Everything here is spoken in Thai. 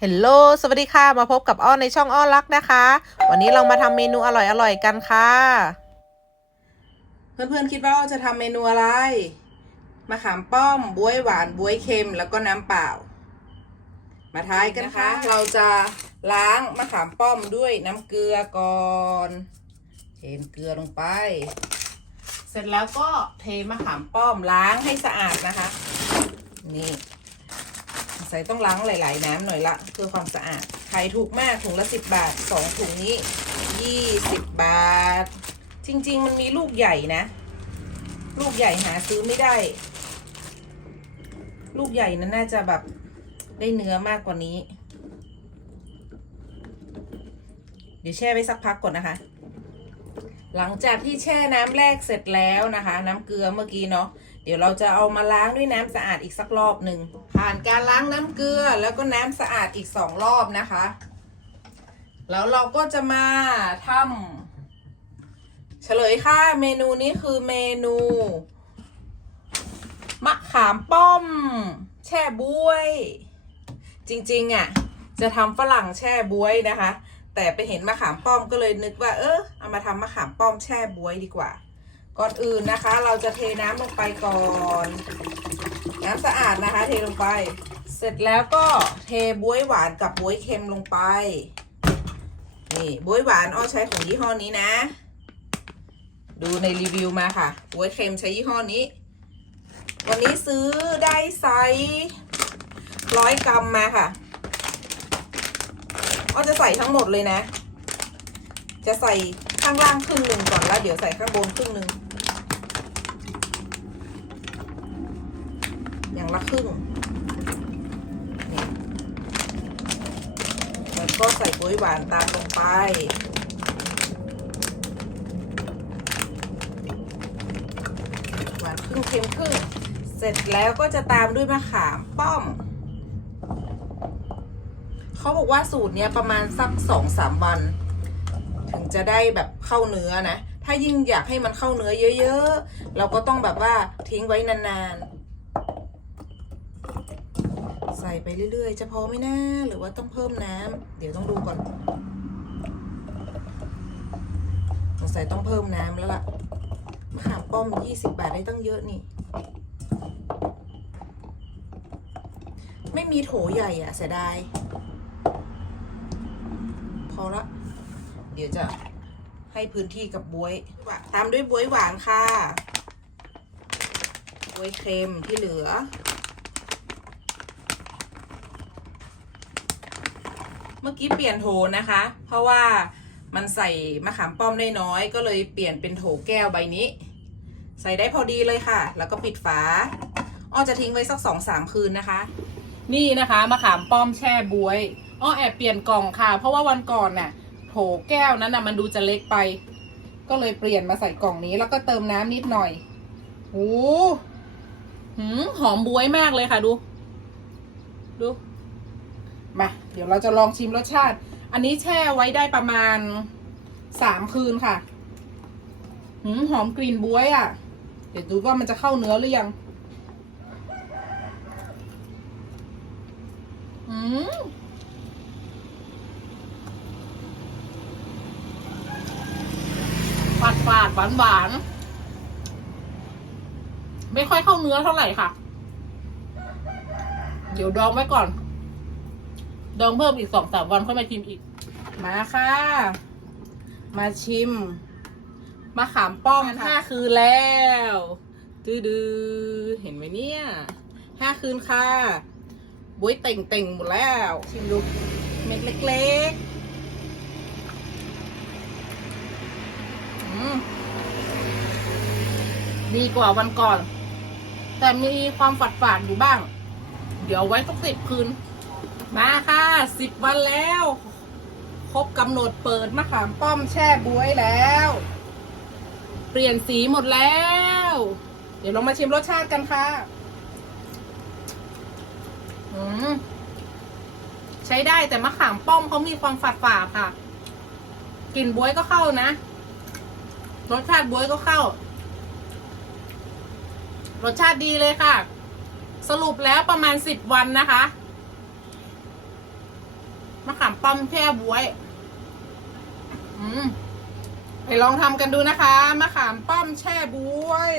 เฮลโลสวัสดีค่ะ มาพบกับอ้อในช่องอ้อรักนะคะ วันนี้เรามาทำเมนูอร่อยๆกันค่ะ เพื่อนๆคิดว่าอ้อจะทำเมนูอะไร มะขามป้อมบ๊วยหวานบ๊วยเค็มแล้วก็น้ำเปล่า มาทายกันนะคะ เราจะล้างมะขามป้อมด้วยน้ำเกลือก่อนเทเกลือลงไป เสร็จแล้วก็เทมะขามป้อมล้างให้สะอาดนะคะ นี่ ใส่ต้องล้างหลาย ๆ น้ำหน่อยละเพื่อความสะอาดขายถูกมากถุงละสิบบาทสองถุงนี้ยี่สิบบาท จริง ๆ มันมีลูกใหญ่นะ ลูกใหญ่หาซื้อไม่ได้ ลูกใหญ่นั้นน่าจะแบบได้เนื้อมากกว่านี้ เดี๋ยวแช่ไว้สักพักก่อนนะคะ หลังจากที่แช่น้ำแรกเสร็จแล้วนะคะ น้ำเกลือเมื่อกี้เนาะเดี๋ยวเราจะเอามาล้างด้วยน้ำสะอาดอีกสักรอบหนึ่ง ผ่านการล้างน้ำเกลือแล้วก็น้ำสะอาดอีกสองรอบนะคะ แล้วเราก็จะมาทำเฉลยค่ะ เมนูนี้คือเมนู มะขามป้อม แช่บวย จริงๆอะ จะทำฝรั่งแช่บวยนะคะ แต่ไปเห็นมะขามป้อมก็เลยนึกว่า เออเอามาทำมะขามป้อมแช่บวยดีกว่า ก่อนอื่นนะคะ เราจะเทน้ำลงไปก่อน น้ำสะอาดนะคะเทลงไป เสร็จแล้วก็เทบวยหวานกับบวยเค็มลงไป นี่บวยหวานอ้อใช้ของยี่ห้อนี้นะ ดูในรีวิวมาค่ะบวยเค็มใช้ยี่ห้อนี้ วันนี้ซื้อได้ไซส์ร้อยกรัมมาค่ะอ้อจะใส่ทั้งหมดเลยนะ จะใส่ข้างล่างครึ่งหนึ่งก่อนแล้วเดี๋ยวใส่ข้างบนครึ่งหนึ่ง อย่างละครึ่งนี่แล้วก็ใส่บ๊วยหวานตามลงไป หวานครึ่งเค็มครึ่ง เสร็จแล้วก็จะตามด้วยมะขามป้อม เขาบอกว่าสูตรเนี้ยประมาณสักสองสามวัน ถึงจะได้แบบเข้าเนื้อนะ ถ้ายิ่งอยากให้มันเข้าเนื้อเยอะ ๆ เราก็ต้องแบบว่าทิ้งไว้นาน ๆ ใส่ไปเรื่อยๆ จะพอไหมนะหรือว่าต้องเพิ่มน้ำเดี๋ยวต้องดูก่อนสงสัยต้องเพิ่มน้ำแล้วล่ะมะขามป้อม 20 บาทได้ตั้งเยอะนี่ ไม่มีโถใหญ่อะเสียดาย พอละ เดี๋ยวจะให้พื้นที่กับบวย ตามด้วยบวยหวานค่ะบวยเค็มที่เหลือ มื่อกี้เปลี่ยนโถนะคะ เพราะว่ามันใส่มะขามป้อมได้น้อย ก็เลยเปลี่ยนเป็นโถแก้วใบนี้ ใส่ได้พอดีเลยค่ะ แล้วก็ปิดฝาอ้อจะทิ้งไว้สักสองสามคืนนะคะ นี่นะคะมะขามป้อมแช่บวยอ้อแอบเปลี่ยนกล่องค่ะ เพราะว่าวันก่อนน่ะโถแก้วนั้นน่ะมันดูจะเล็กไป ก็เลยเปลี่ยนมาใส่กล่องนี้ แล้วก็เติมน้ำนิดหน่อยโอ้หืมหอมบวยมากเลยค่ะดู ดู มาเดี๋ยวเราจะลองชิมรสชาติ อันนี้แช่ไว้ได้ประมาณสามคืนค่ะหืมหอมกลิ่นบวยอะ่ะ เดี๋ยวดูว่ามันจะเข้าเนื้อหรือยังอืมฝาดฝาดหวานหวานๆไม่ค่อยเข้าเนื้อเท่าไหร่ค่ะ เดี๋ยวดองไว้ก่อน ดองเพิ่มอีกสองสามวันค่อยมาชิมอีก มาค่ะ มาชิมมะขามป้อมห้าคืนแล้วดื้อดื้อเห็นไหมเนี่ยห้าคืนค่ะบวยเต่งเต่งๆหมดแล้ว ชิมดูเม็ดเล็กๆอืมดีกว่าวันก่อน แต่มีความฝาดฝาดๆอยู่บ้าง เดี๋ยวไว้สักสิบคืน มาค่ะสิบวันแล้ว ครบกำหนดเปิดมะขามป้อมแช่บวยแล้ว เปลี่ยนสีหมดแล้ว เดี๋ยวลองมาชิมรสชาติกันค่ะ อืมใช้ได้แต่มะขามป้อมเขามีความฝาดฝาดๆค่ะ กลิ่นบวยก็เข้านะ รสชาติบวยก็เข้า รสชาติดีเลยค่ะ สรุปแล้วประมาณสิบวันนะคะ ป้มแช่บวย อืมไปลองทำกันดูนะคะมะขามป้อมแช่บวย